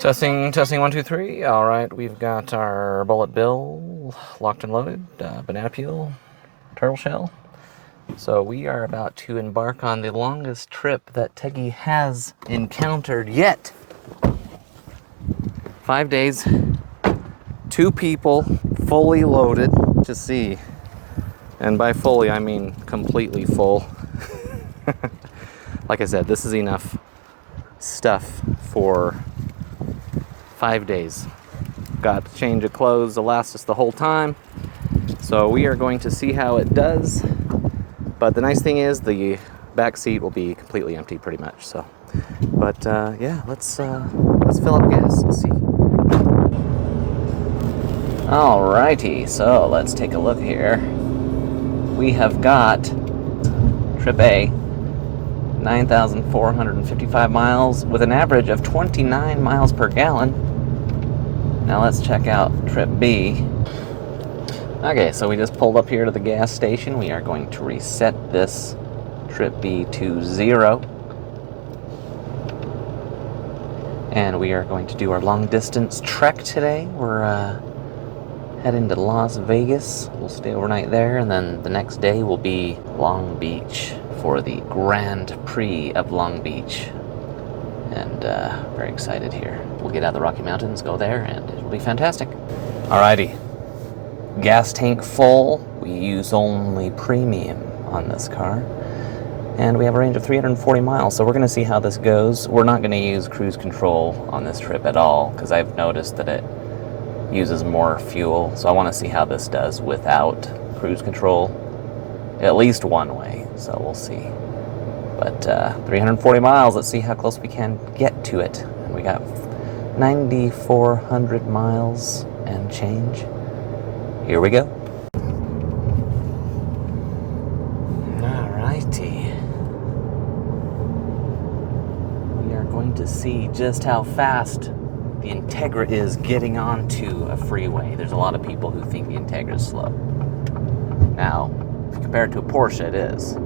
Testing, 1, 2, 3. All right, we've got our bullet bill locked and loaded, banana peel, turtle shell. So we are about to embark on the longest trip that Teggy has encountered yet. 5 days, 2 people, fully loaded to sea. And by fully, I mean completely full. Like I said, this is enough stuff for 5 days. Got a change of clothes to last us the whole time. So we are going to see how it does. But the nice thing is the back seat will be completely empty pretty much. So, but yeah, let's fill up gas and see. Alrighty, so let's take a look here. We have got trip A, 9,455 miles with an average of 29 miles per gallon. Now let's check out trip B. Okay, so we just pulled up here to the gas station. We are going to reset this trip B to 0. And we are going to do our long distance trek today. We're heading to Las Vegas. We'll stay overnight there, and then the next day will be Long Beach for the Grand Prix of Long Beach. And very excited here. We'll get out of the Rocky Mountains, go there, and it'll be fantastic. Alrighty. Gas tank full. We use only premium on this car. And we have a range of 340 miles, so we're going to see how this goes. We're not going to use cruise control on this trip at all, because I've noticed that it uses more fuel. So I want to see how this does without cruise control, at least one way. So we'll see. But 340 miles, let's see how close we can get to it. And we got 9,400 miles and change. Here we go. Alrighty. We are going to see just how fast the Integra is getting onto a freeway. There's a lot of people who think the Integra is slow. Now, if you compare it to a Porsche, it is.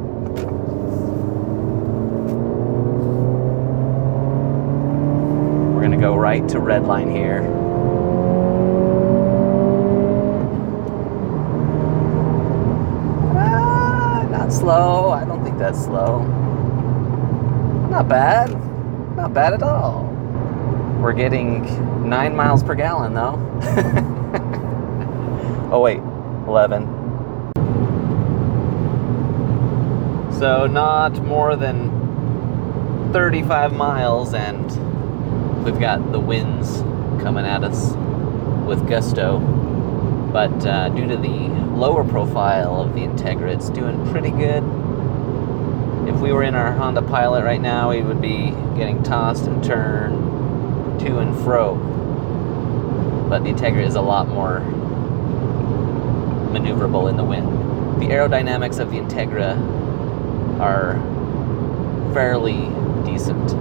We're gonna go right to red line here. Not slow. I don't think that's slow. Not bad. Not bad at all. We're getting 9 miles per gallon though. Oh wait, 11. So not more than 35 miles, and we've got the winds coming at us with gusto. But due to the lower profile of the Integra, it's doing pretty good. If we were in our Honda Pilot right now, we would be getting tossed and turned to and fro. But the Integra is a lot more maneuverable in the wind. The aerodynamics of the Integra are fairly decent.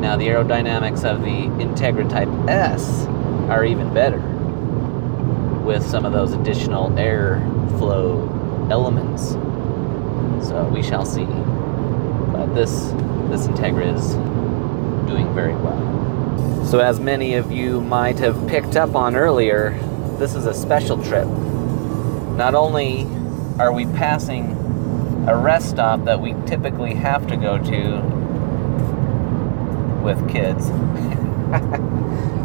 Now the aerodynamics of the Integra Type S are even better, with some of those additional airflow elements. So we shall see. But this Integra is doing very well. So as many of you might have picked up on earlier, this is a special trip. Not only are we passing a rest stop that we typically have to go to with kids.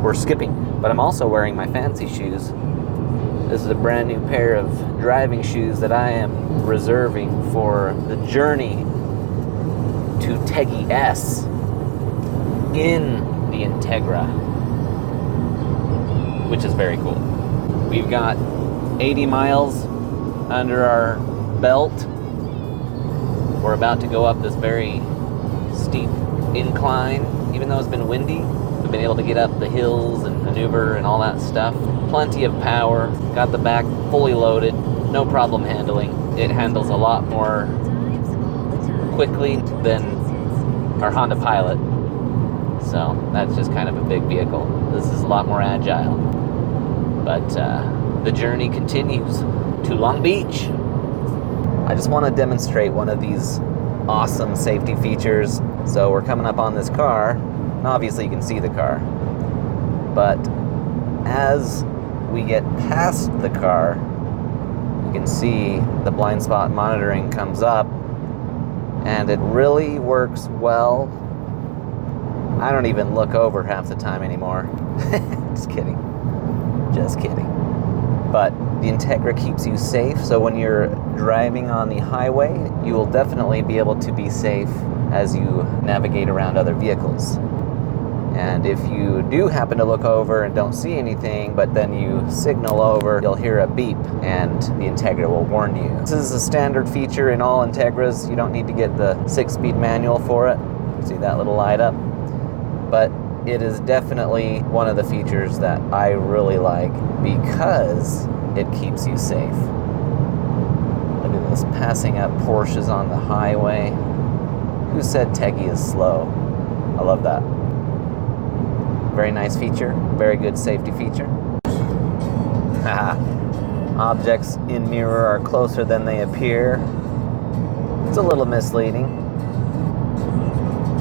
We're skipping, but I'm also wearing my fancy shoes. This is a brand new pair of driving shoes that I am reserving for the journey to Teggy S in the Integra, which is very cool. We've got 80 miles under our belt. We're about to go up this very steep incline. Even though it's been windy, we've been able to get up the hills and maneuver and all that stuff. Plenty of power. Got the back fully loaded. No problem handling. It handles a lot more quickly than our Honda Pilot. So that's just kind of a big vehicle. This is a lot more agile. But the journey continues to Long Beach. I just want to demonstrate one of these awesome safety features. So we're coming up on this car, and obviously you can see the car. but as we get past the car, you can see the blind spot monitoring comes up, and it really works well. I don't even look over half the time anymore. Just kidding. Just kidding. But the Integra keeps you safe, so when you're driving on the highway, you will definitely be able to be safe as you navigate around other vehicles. And if you do happen to look over and don't see anything, but then you signal over, you'll hear a beep, and the Integra will warn you. This is a standard feature in all Integras. You don't need to get the 6-speed manual for it. See that little light up? But it is definitely one of the features that I really like because it keeps you safe. Look at this, passing up Porsches on the highway. Who said Teggy is slow? I love that. Very nice feature, very good safety feature. Objects in mirror are closer than they appear. It's a little misleading,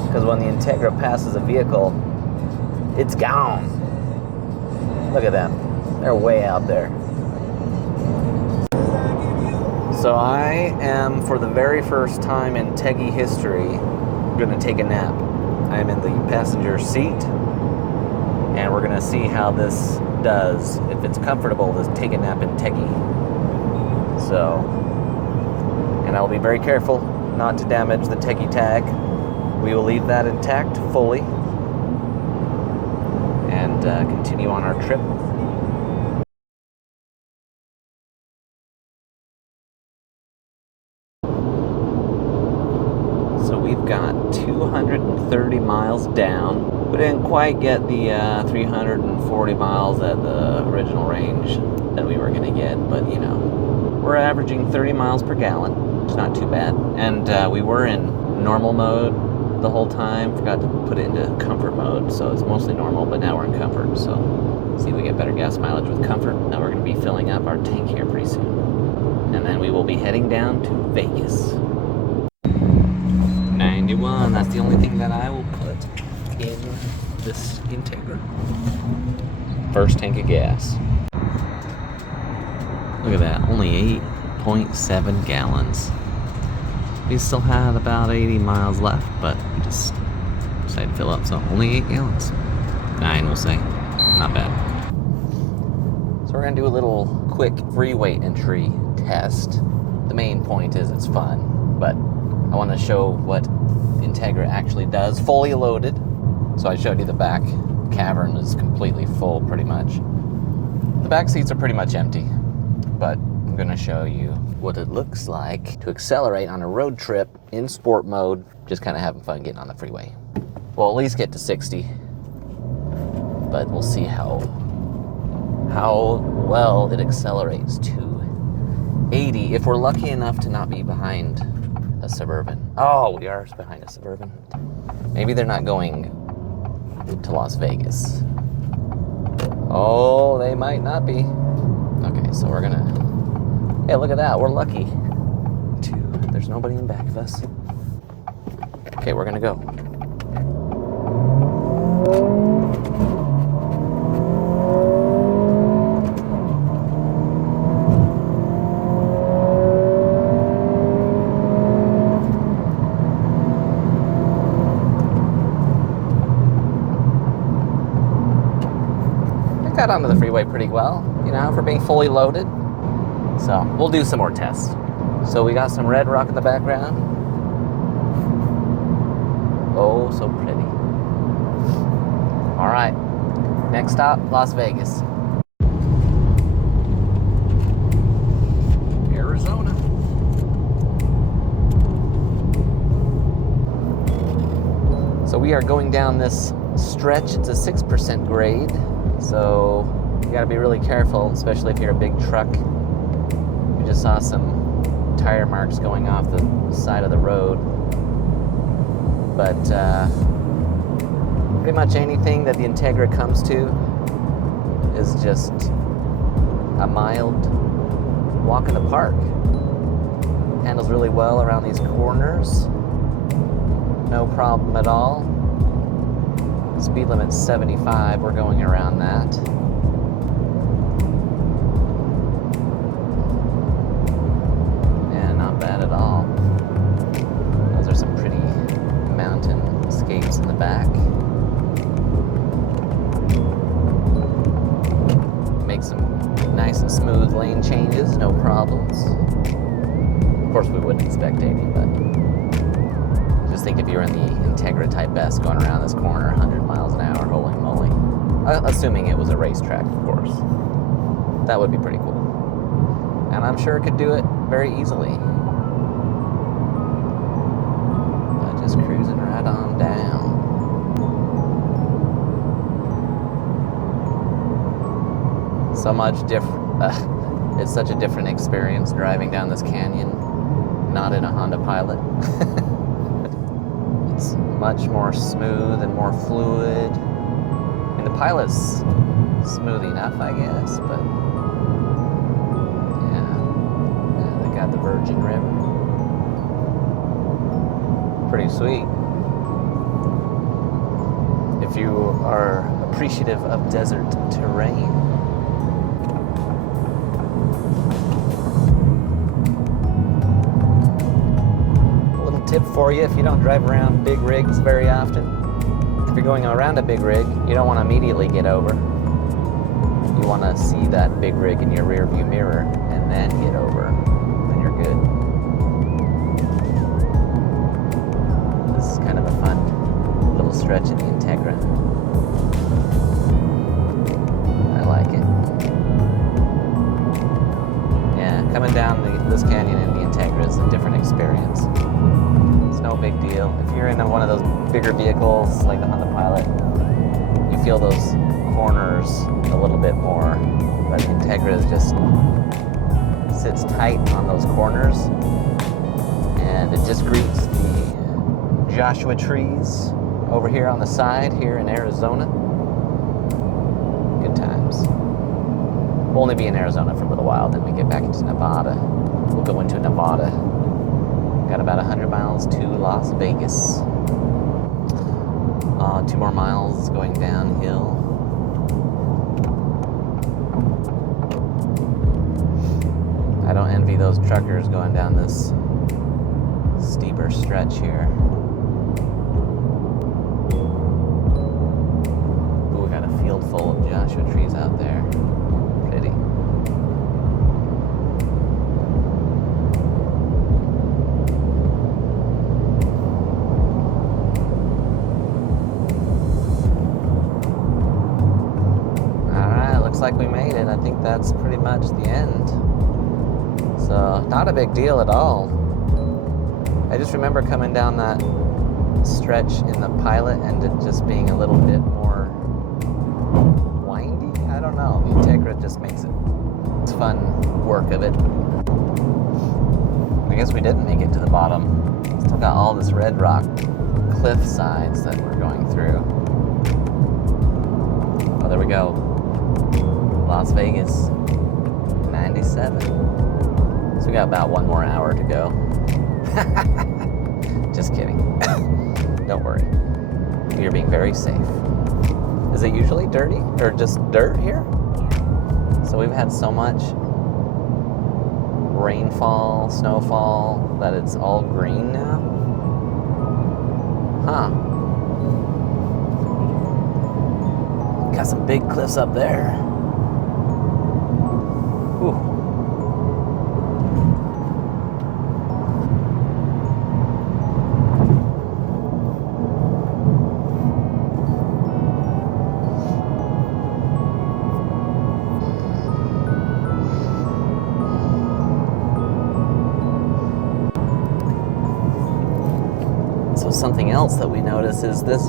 because when the Integra passes a vehicle, it's gone. Look at them. They're way out there. So I am, for the very first time in Teggy history, going to take a nap. I'm in the passenger seat, and we're going to see how this does, if it's comfortable to take a nap in Teggy. So, and I'll be very careful not to damage the Teggy tag. We will leave that intact fully and continue on our trip. So we've got 230 miles down. We didn't quite get the 340 miles at the original range that we were going to get, but you know, we're averaging 30 miles per gallon. It's not too bad. And we were in normal mode the whole time. Forgot to put it into comfort mode, so it's mostly normal, but now we're in comfort. So see if we get better gas mileage with comfort. Now we're going to be filling up our tank here pretty soon. And then we will be heading down to Vegas. 91, that's the only thing that I will put in this Integra. First tank of gas. Look at that, only 8.7 gallons. We still had about 80 miles left, but we just decided to fill up, so only 8 gallons. 9, we'll say. Not bad. So we're gonna do a little quick free weight entry test. The main point is it's fun, but I want to show what Integra actually does, fully loaded. So I showed you the back cavern is completely full, pretty much. The back seats are pretty much empty, but I'm going to show you what it looks like to accelerate on a road trip in sport mode, just kind of having fun getting on the freeway. We'll at least get to 60, but we'll see how well it accelerates to 80 if we're lucky enough to not be behind a Suburban. Oh, we are behind a Suburban. Maybe they're not going to Las Vegas. Oh, they might not be. Okay, so we're gonna... Hey, look at that. We're lucky. There's nobody in back of us. Okay, we're gonna go. Got onto the freeway pretty well, you know, for being fully loaded. So we'll do some more tests. So we got some red rock in the background. Oh, so pretty. All right, next stop, Las Vegas. Arizona. So we are going down this stretch. It's a 6% grade. So you gotta be really careful, especially if you're a big truck. We just saw some tire marks going off the side of the road. But pretty much anything that the Integra comes to is just a mild walk in the park. Handles really well around these corners. No problem at all. Speed limit's 75, we're going around that. Yeah, not bad at all. Those are some pretty mountain escapes in the back. Make some nice and smooth lane changes, no problems. Of course we wouldn't expect any, but just think if you were in the Integra Type S going around this corner 100 miles an hour, holy moly. Assuming it was a racetrack, of course. That would be pretty cool. And I'm sure it could do it very easily. But just cruising right on down. So much different. It's such a different experience driving down this canyon, not in a Honda Pilot. It's much more smooth and more fluid. I mean, the Pilot's smooth enough, I guess, but yeah, they got the Virgin River. Pretty sweet. If you are appreciative of desert terrain. Tip for you, if you don't drive around big rigs very often, if you're going around a big rig, you don't want to immediately get over. You want to see that big rig in your rear view mirror and then get over. Then you're good. This is kind of a fun little stretch in the Integra. I like it. Yeah, coming down this canyon in the Integra is a different experience. No big deal. If you're in one of those bigger vehicles like the Honda Pilot, you feel those corners a little bit more, but the Integra just sits tight on those corners, and it just greets the Joshua trees over here on the side here in Arizona. Good times. We'll only be in Arizona for a little while, then we get back into Nevada. We'll go into Nevada. Got about 100 miles to Las Vegas. 2 more miles going downhill. I don't envy those truckers going down this steeper stretch here. Ooh, we got a field full of Joshua trees out there. Pretty. Like we made it. I think that's pretty much the end. So, not a big deal at all. I just remember coming down that stretch in the Pilot and it just being a little bit more windy. I don't know. The Integra just makes it. It's fun work of it. I guess we didn't make it to the bottom. Still got all this red rock cliff sides that we're going through. Oh, there we go. Las Vegas, 97. So we got about 1 more hour to go. Just kidding. Don't worry. You're being very safe. Is it usually dirty or just dirt here? So we've had so much rainfall, snowfall, that it's all green now? Huh. Got some big cliffs up there. Whew. So something else that we notice is this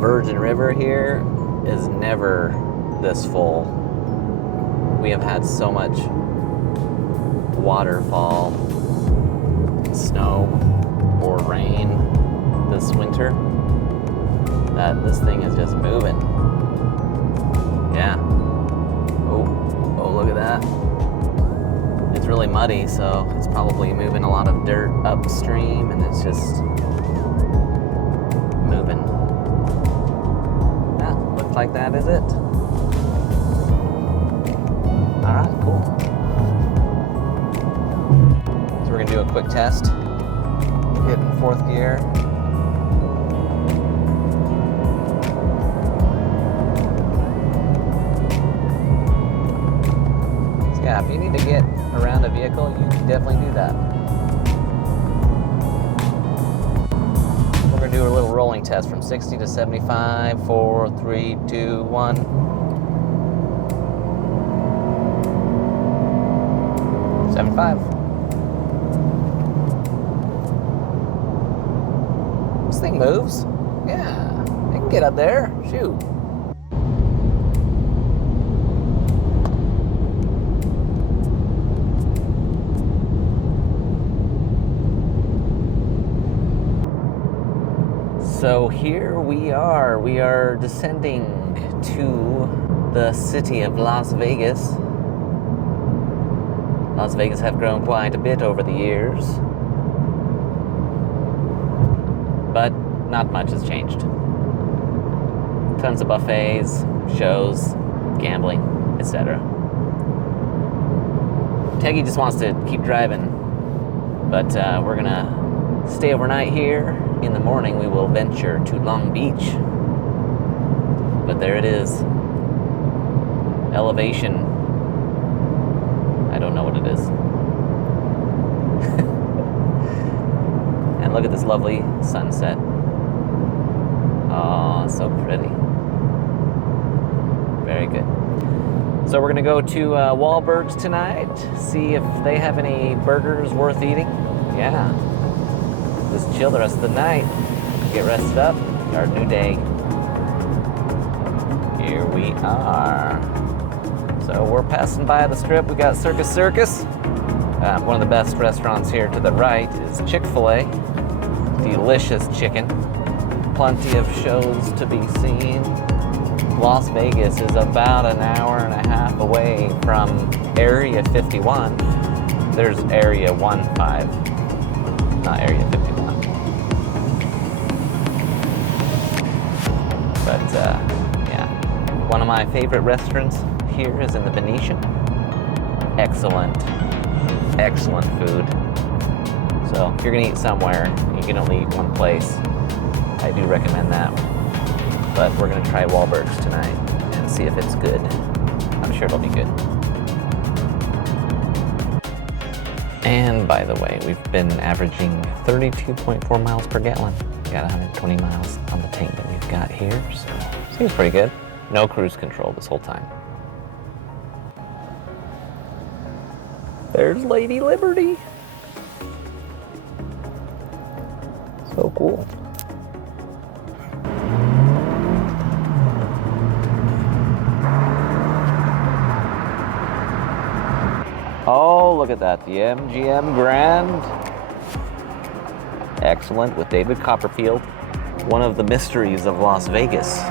Virgin River here is never this full. We have had so much waterfall, snow, or rain this winter that this thing is just moving. Yeah. Oh, look at that. It's really muddy, so it's probably moving a lot of dirt upstream, and it's just moving. Just like that, is it? All right, cool. So we're gonna do a quick test. Hitting 4th gear. So yeah, if you need to get around a vehicle, you can definitely do that. We're gonna do a little rolling test from 60 to 75, 4, 3, 2, 1. $75. This thing moves. Yeah, it can get up there. Shoot. So here we are. We are descending to the city of Las Vegas. Las Vegas have grown quite a bit over the years, but not much has changed. Tons of buffets, shows, gambling, etc. Teggy just wants to keep driving, but we're gonna stay overnight here. In the morning we will venture to Long Beach. But there it is. Elevation. I don't know what it is. And look at this lovely sunset. Oh, so pretty. Very good. So we're gonna go to Wahlberg's tonight, see if they have any burgers worth eating. Yeah. Just chill the rest of the night. Get rested up. Start a new day. Here we are. So we're passing by the strip. We got Circus. One of the best restaurants here to the right is Chick-fil-A. Delicious chicken. Plenty of shows to be seen. Las Vegas is about an hour and a half away from Area 51. There's Area 15, not Area 51. But yeah, one of my favorite restaurants here is in the Venetian. Excellent food. So if you're gonna eat somewhere, you can only eat one place. I do recommend that. But we're gonna try Wahlberg's tonight and see if it's good. I'm sure it'll be good. And by the way, we've been averaging 32.4 miles per gallon. We got 120 miles on the tank that we've got here, so seems pretty good. No cruise control this whole time. There's Lady Liberty. So cool. Oh, look at that, the MGM Grand. Excellent, with David Copperfield, one of the mysteries of Las Vegas.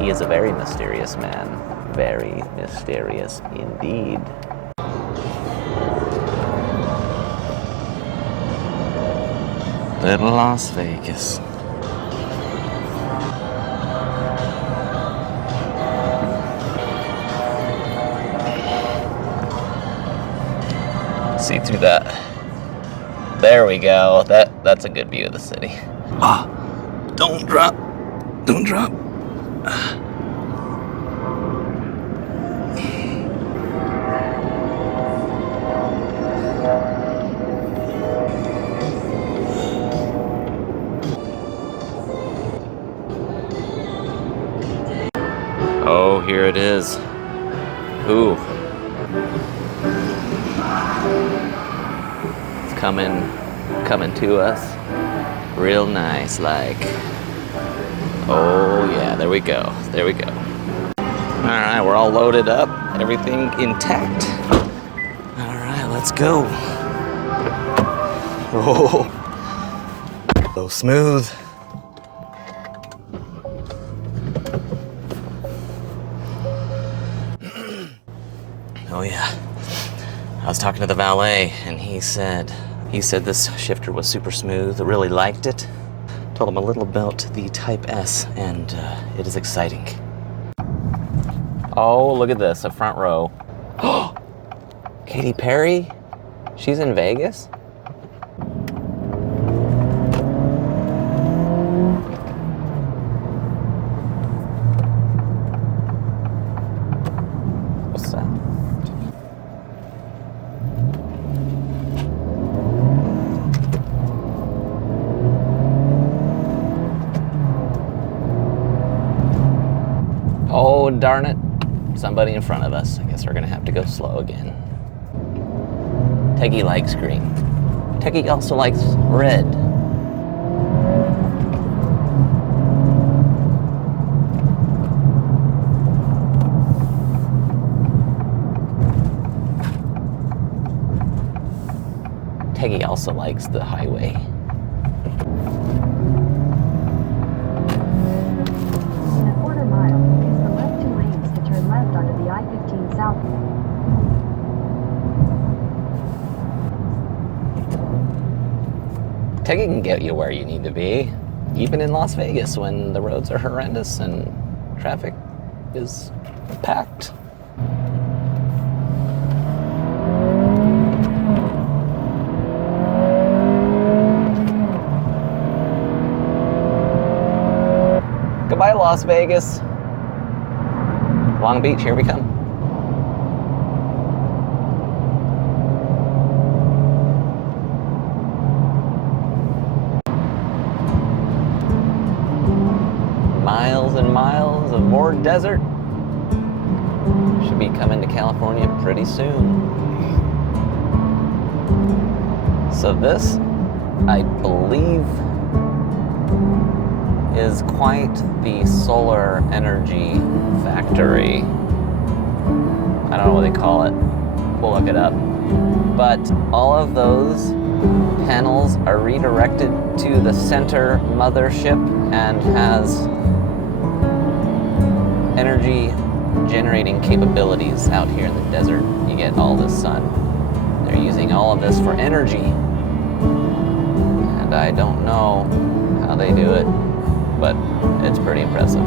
He is a very mysterious man, very mysterious indeed. Little Las Vegas. See through that. There we go. That's a good view of the city. Ah, don't drop. Don't drop. Oh, here it is. Ooh. It's coming to us. Real nice, like. Oh yeah, there we go. There we go. All right, we're all loaded up. Everything intact. All right, let's go. Oh, so smooth. Oh yeah. I was talking to the valet and he said this shifter was super smooth. I really liked it. Told him a little about the Type S, and it is exciting. Oh, look at this, a front row. Katy Perry? She's in Vegas? What's that? Oh, darn it. Somebody in front of us. I guess we're gonna have to go slow again. Teggy likes green. Teggy also likes red. Teggy also likes the highway. In a quarter mile, use the left 2 lanes to turn left onto the I-15 south. Teggy can get you where you need to be, even in Las Vegas when the roads are horrendous and traffic is packed. Goodbye, Las Vegas. Long Beach, here we come. Miles and miles of more desert. Should be coming to California pretty soon. So this, I believe, is quite the solar energy factory. I don't know what they call it. We'll look it up. But all of those panels are redirected to the center mothership and has energy generating capabilities out here in the desert. You get all this sun. They're using all of this for energy. And I don't know how they do it, but it's pretty impressive.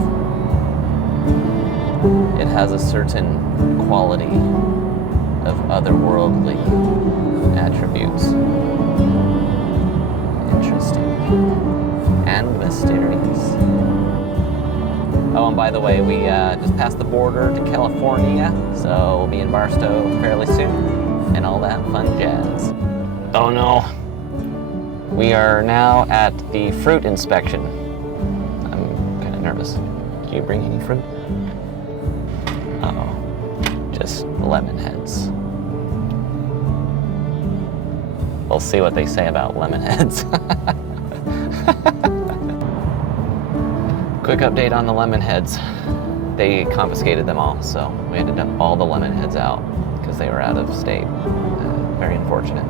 It has a certain quality of otherworldly attributes. Interesting. And mysterious. Oh, and by the way, we just passed the border to California, so we'll be in Barstow fairly soon, and all that fun jazz. Oh no. We are now at the fruit inspection. I'm kind of nervous. Do you bring any fruit? Uh-oh. Just lemon heads. We'll see what they say about lemon heads. Quick update on the lemon heads. They confiscated them all, so we had to dump all the lemon heads out because they were out of state. Very unfortunate.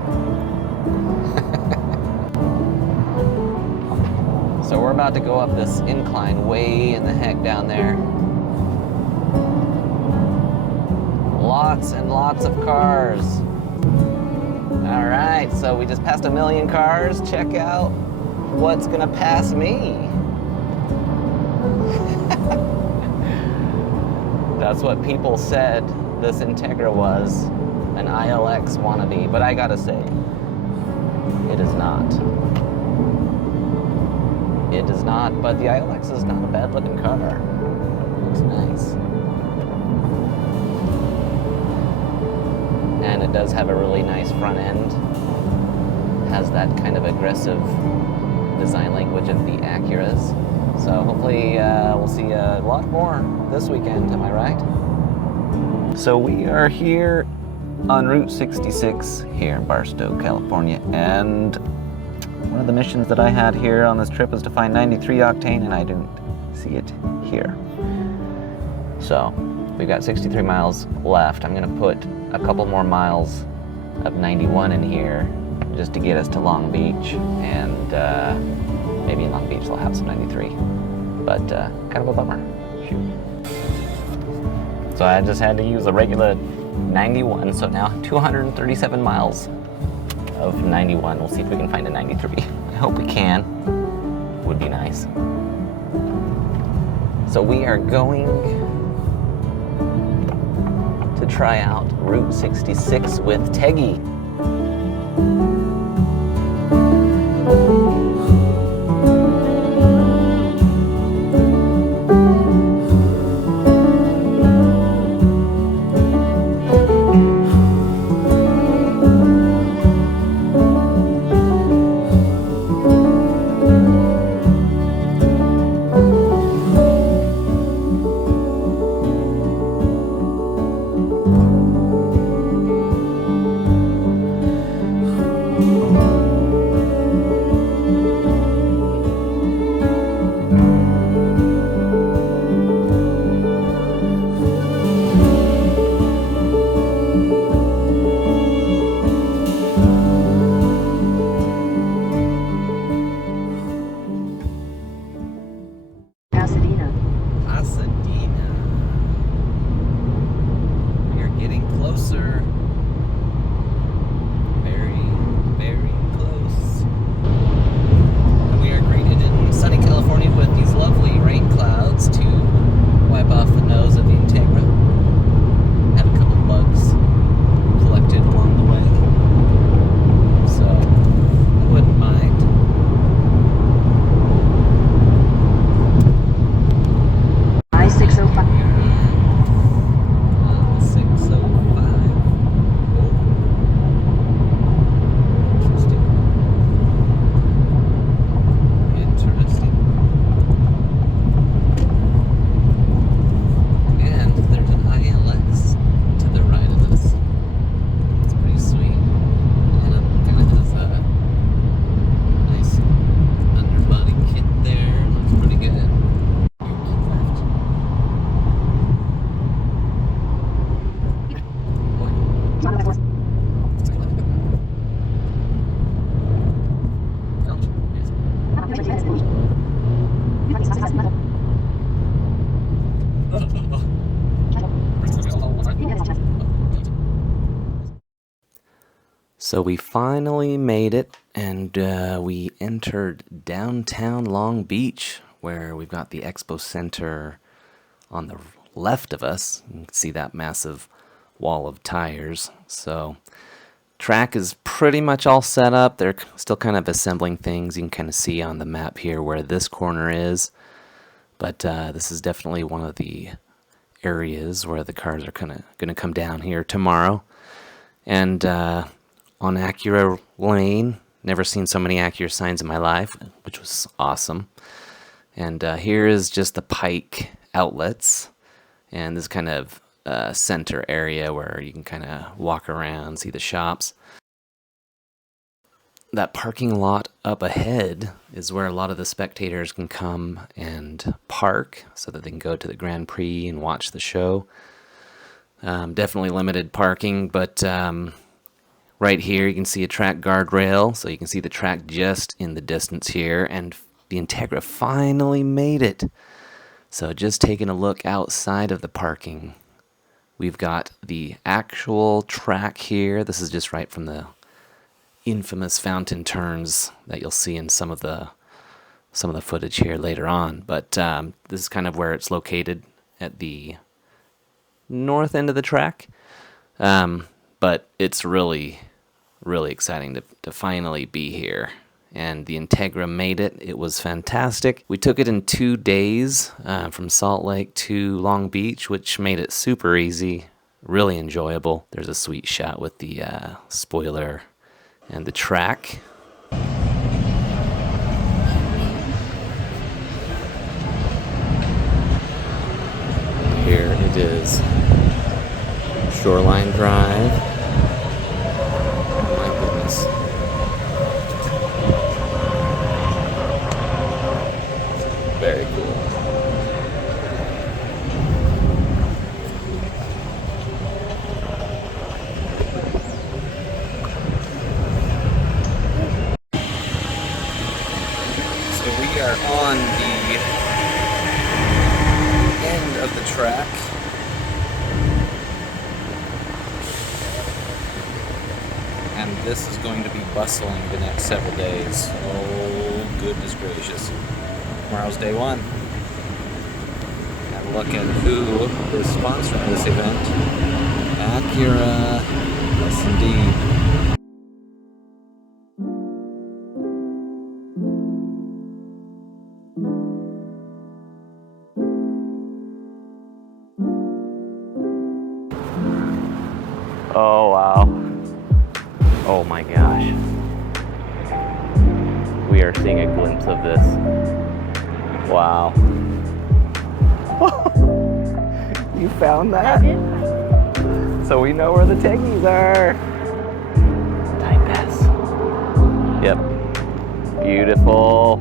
So we're about to go up this incline way in the heck down there. Lots and lots of cars. All right, so we just passed 1 million cars. Check out what's gonna pass me. That's what people said this Integra was, an ILX wannabe, but I gotta say, it is not. It is not, but the ILX is not a bad looking car. Looks nice. And it does have a really nice front end. Has that kind of aggressive design language of the Acuras. So hopefully we'll see a lot more this weekend, am I right? So we are here on Route 66 here in Barstow, California, and one of the missions that I had here on this trip was to find 93 octane, and I didn't see it here. So we've got 63 miles left. I'm gonna put a couple more miles of 91 in here just to get us to Long Beach, and maybe in Long Beach they'll have some 93, but kind of a bummer. Shoot. So I just had to use a regular 91, so now 237 miles of 91. We'll see if we can find a 93. I hope we can. would be nice. So we are going to try out Route 66 with Teggy. Pasadena. Pasadena. We are getting closer. Very, very close. And we are greeted in sunny California with these lovely rain clouds to wipe off the nose of the Integra. Had a couple bugs collected along the way, so I wouldn't mind. I-605. 605. Oh. Interesting. Interesting. And there's an ILX to the right of us. It's pretty sweet. And it kind of has a nice underbody kit there. Looks pretty good. So we finally made it, and we entered downtown Long Beach, where we've got the Expo Center on the left of us. You can see that massive wall of tires. So track is pretty much all set up. They're still kind of assembling things. You can kind of see on the map here where this corner is. But this is definitely one of the areas where the cars are kind of going to come down here tomorrow. And on Acura Lane, never seen so many Acura signs in my life, which was awesome. And here is just the Pike outlets. And this kind of center area where you can kind of walk around, see the shops. That parking lot up ahead is where a lot of the spectators can come and park so that they can go to the Grand Prix and watch the show. Definitely limited parking, but right here you can see a track guardrail, so you can see the track just in the distance here, and the Integra finally made it. So just taking a look outside of the parking, we've got the actual track here. This is just right from the infamous fountain turns that you'll see in some of the footage here later on. But this is kind of where it's located at the north end of the track. But it's really, really exciting to finally be here. And the Integra made it. It was fantastic. We took it in 2 days from Salt Lake to Long Beach, which made it super easy, really enjoyable. There's a sweet shot with the spoiler and the track. Here it is. Shoreline Drive. Oh my goodness. Very cool. So we are on the end of the track. And this is going to be bustling the next several days. Oh Goodness gracious. Tomorrow's day one. And look at who is sponsoring this event. Acura. Yes, indeed. Oh, wow. Oh my gosh. We are seeing a glimpse of this. Wow. You found that? I did. So we know where the Teggies are. Type S. Yep. Beautiful.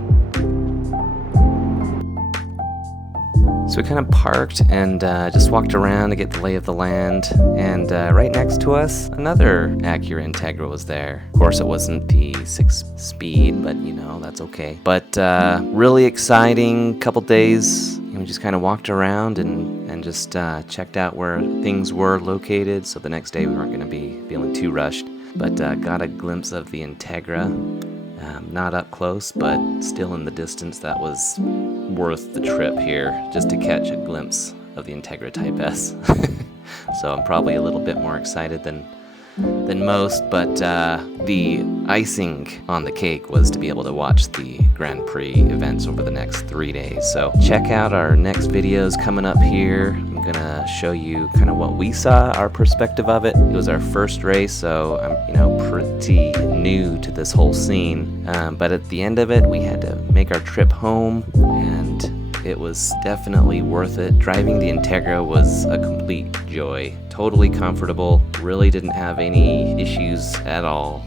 So we kind of parked and just walked around to get the lay of the land. And right next to us, another Acura Integra was there. Of course, it wasn't the 6-speed, but you know, that's okay. But really exciting couple days. We just kind of walked around and just checked out where things were located. So the next day we weren't going to be feeling too rushed. But got a glimpse of the Integra. Not up close, but still in the distance. That was worth the trip here, just to catch a glimpse of the Integra Type S. So I'm probably a little bit more excited than most, but the icing on the cake was to be able to watch the Grand Prix events over the next 3 days. So check out our next videos coming up here. I'm gonna show you kind of what we saw, our perspective of it. It was our first race, so I'm pretty new to this whole scene. But at the end of it, we had to make our trip home, and it was definitely worth it. Driving the Integra was a complete joy. Totally comfortable, really didn't have any issues at all,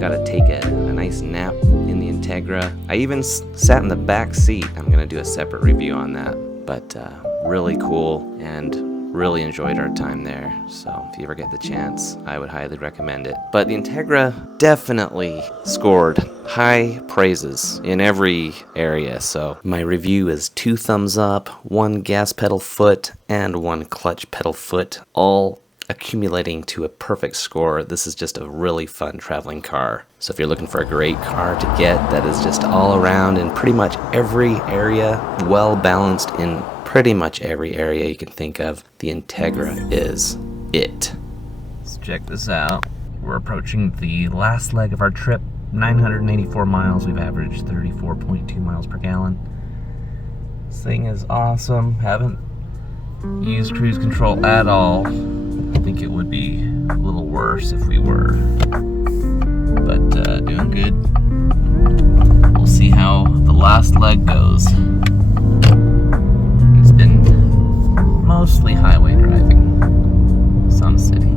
Got to take a nice nap in the Integra. I even sat in the back seat. I'm going to do a separate review on that, but really cool and really enjoyed our time there. So if you ever get the chance, I would highly recommend it. But the Integra definitely scored high praises in every area. So my review is 2 thumbs up, 1 gas pedal foot, and 1 clutch pedal foot, all accumulating to a perfect score. This is just a really fun traveling car. So if you're looking for a great car to get that is just all around in pretty much every area, well balanced in pretty much every area you can think of, the Integra is it. Let's check this out. We're approaching the last leg of our trip. 984 miles. We've averaged 34.2 miles per gallon. This thing is awesome. Haven't used cruise control at all. I think it would be a little worse if we were. But doing good. We'll see how the last leg goes. It's been mostly highway driving, some city.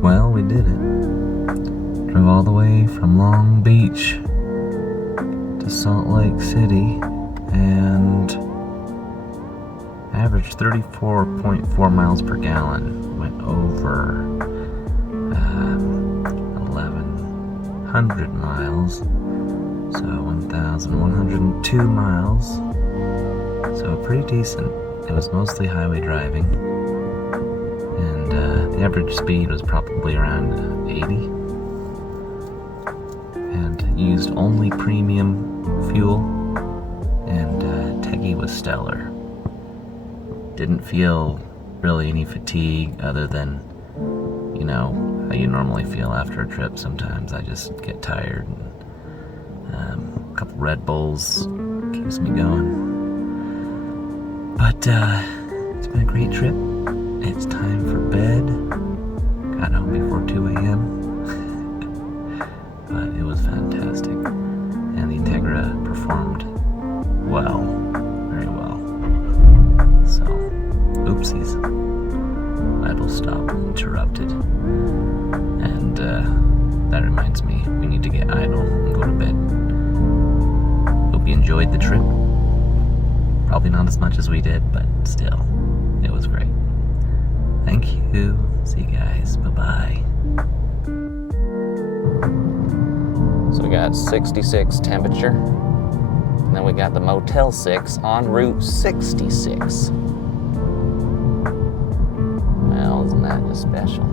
Well, we did it. Drove all the way from Long Beach to Salt Lake City and averaged 34.4 miles per gallon. Went over 1,100 miles, so 1,102 miles. So pretty decent. It was mostly highway driving, and the average speed was probably around 80, and used only premium fuel, and Teggy was stellar. Didn't feel really any fatigue other than, how you normally feel after a trip. Sometimes I just get tired, and a couple Red Bulls keeps me going. But it's been a great trip. It's time for bed. Got home before 2 a.m. But it was fantastic. And the Integra performed well, very well. So, oopsies. Idle stop interrupted. And that reminds me, we need to get idle and go to bed. Hope you enjoyed the trip. Probably not as much as we did, but still, it was great. Thank you. See you guys. Bye-bye. So we got 66 temperature. And then we got the Motel 6 on Route 66. Well, isn't that just special?